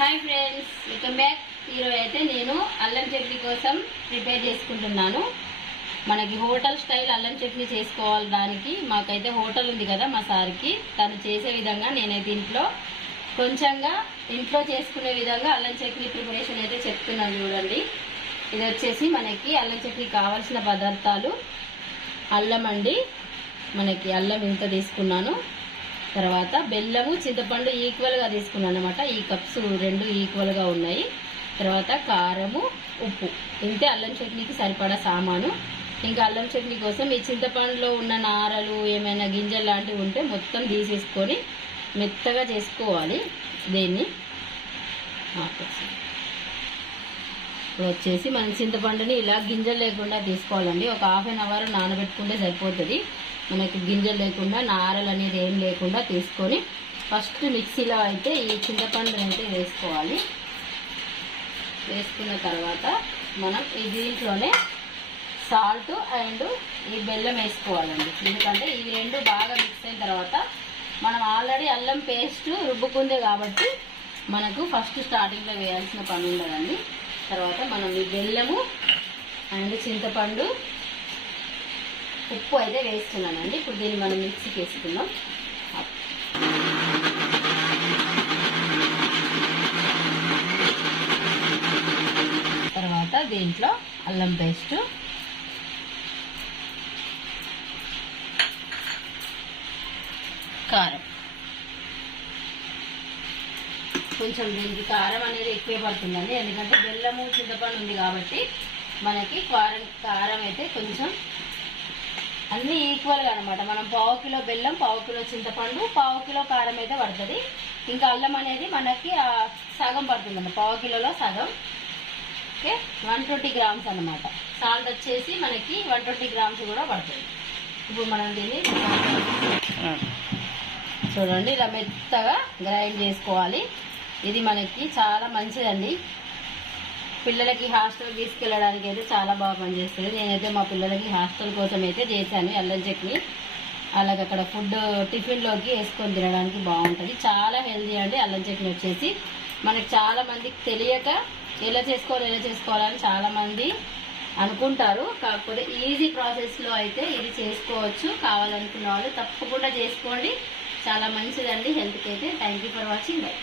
Hi friends welcome back. ఈరోజు అయితే నేను అల్లం చట్నీ కోసం ప్రిపేర్ చేసుకుంటున్నాను. మనకి హోటల్ స్టైల్ అల్లం చట్నీ చేసుకోవాలి దానికి. మాకైతే హోటల్ ఉంది కదా మా సార్కి. తను చేసే విధంగా నేనైతే ఇంట్లో కొంచెంగా ఇంట్లో చేసుకునే విధంగా అల్లం చట్నీ ప్రిపరేషన్ అయితే చెప్తున్నాను చూడండి. ఇది వచ్చేసి మనకి అల్లం చట్నీ కావాల్సిన పదార్థాలు. అల్లం అండి. మనకి అల్లం ఇంత తీసుకున్నాను. తర్వాత బెల్లము చింతపండు ఈక్వల్గా తీసుకున్నాను అనమాట ఈ కప్స్ రెండు ఈక్వల్గా ఉన్నాయి. తర్వాత కారము ఉప్పు. ఇంతే అల్లం చట్నీకి సరిపడా సామాను. ఇంకా అల్లం చట్నీ కోసం ఈ చింతపండులో ఉన్న నారలు ఏమైనా గింజలు లాంటివి ఉంటే మొత్తం తీసేసుకొని మెత్తగా చేసుకోవాలి దీన్ని? వచ్చేసి మనం చింతపండుని ఇలా గింజలు లేకుండా తీసుకోవాలండి. ఒక హాఫ్ అన్ అవర్ నానబెట్టుకుంటే సరిపోతుంది. మనకి గింజలు లేకుండా నారలు అనేది ఏం లేకుండా తీసుకొని ఫస్ట్ మిక్సీలో అయితే ఈ చింతపండుని అయితే వేసుకోవాలి. వేసుకున్న తర్వాత మనం ఈ దీంట్లోనే సాల్ట్ అండ్ ఈ బెల్లం వేసుకోవాలండి. ఎందుకంటే ఇవి రెండు బాగా మిక్స్ అయిన తర్వాత మనం ఆల్రెడీ అల్లం పేస్ట్ రుబ్బుకుంది కాబట్టి మనకు ఫస్ట్ స్టార్టింగ్లో వేయాల్సిన పని ఉండదండి. తర్వాత మనం ఈ బెల్లము అండ్ చింతపండు ఉప్పు అయితే వేస్తున్నానండి. ఇప్పుడు దీన్ని మనం మిక్సీకి వేసుకుందాం తర్వాత దీంట్లో అల్లం పేస్ట్. కారం. కొంచెం దీనికి కారం అనేది ఎక్కువ పడుతుందండి. ఎందుకంటే బెల్లము చింతపండు ఉంది కాబట్టి మనకి కారం కారం అయితే కొంచెం అన్నీ ఈక్వల్గా అనమాట మనం పావు కిలో బెల్లం పావు కిలో చింతపండు పావు కిలో కారం అయితే పడుతుంది. ఇంకా అల్లం అనేది మనకి సగం పడుతుందండి పావు కిలోలో సగం. ఓకే? వన్ ట్వంటీ గ్రామ్స్ అనమాట సాల్ట్ వచ్చేసి మనకి వన్ ట్వంటీ గ్రామ్స్ కూడా పడుతుంది. ఇప్పుడు మనం దీన్ని చూడండి ఇలా మెత్తగా గ్రైండ్ చేసుకోవాలి. ఇది మనకి చాలా మంచిదండి. పిల్లలకి హాస్టల్ తీసుకెళ్ళడానికి అయితే చాలా బాగా పనిచేస్తుంది. నేనైతే మా పిల్లలకి హాస్టల్ కోసం అయితే చేశాను అల్లం చట్నీ అలాగే అక్కడ ఫుడ్ టిఫిన్లోకి వేసుకొని తినడానికి బాగుంటుంది. చాలా హెల్దీ అండి అల్లం చట్నీ వచ్చేసి. మనకి చాలా మందికి తెలియక ఎలా చేసుకోవాలి ఎలా చేసుకోవాలని చాలా మంది అనుకుంటారు. కాకపోతే ఈజీ ప్రాసెస్లో అయితే ఇది చేసుకోవచ్చు. కావాలనుకున్న వాళ్ళు తప్పకుండా చేసుకోండి. చాలా మంచిదండి. హెల్త్కి అయితే thank you for watching. Bye.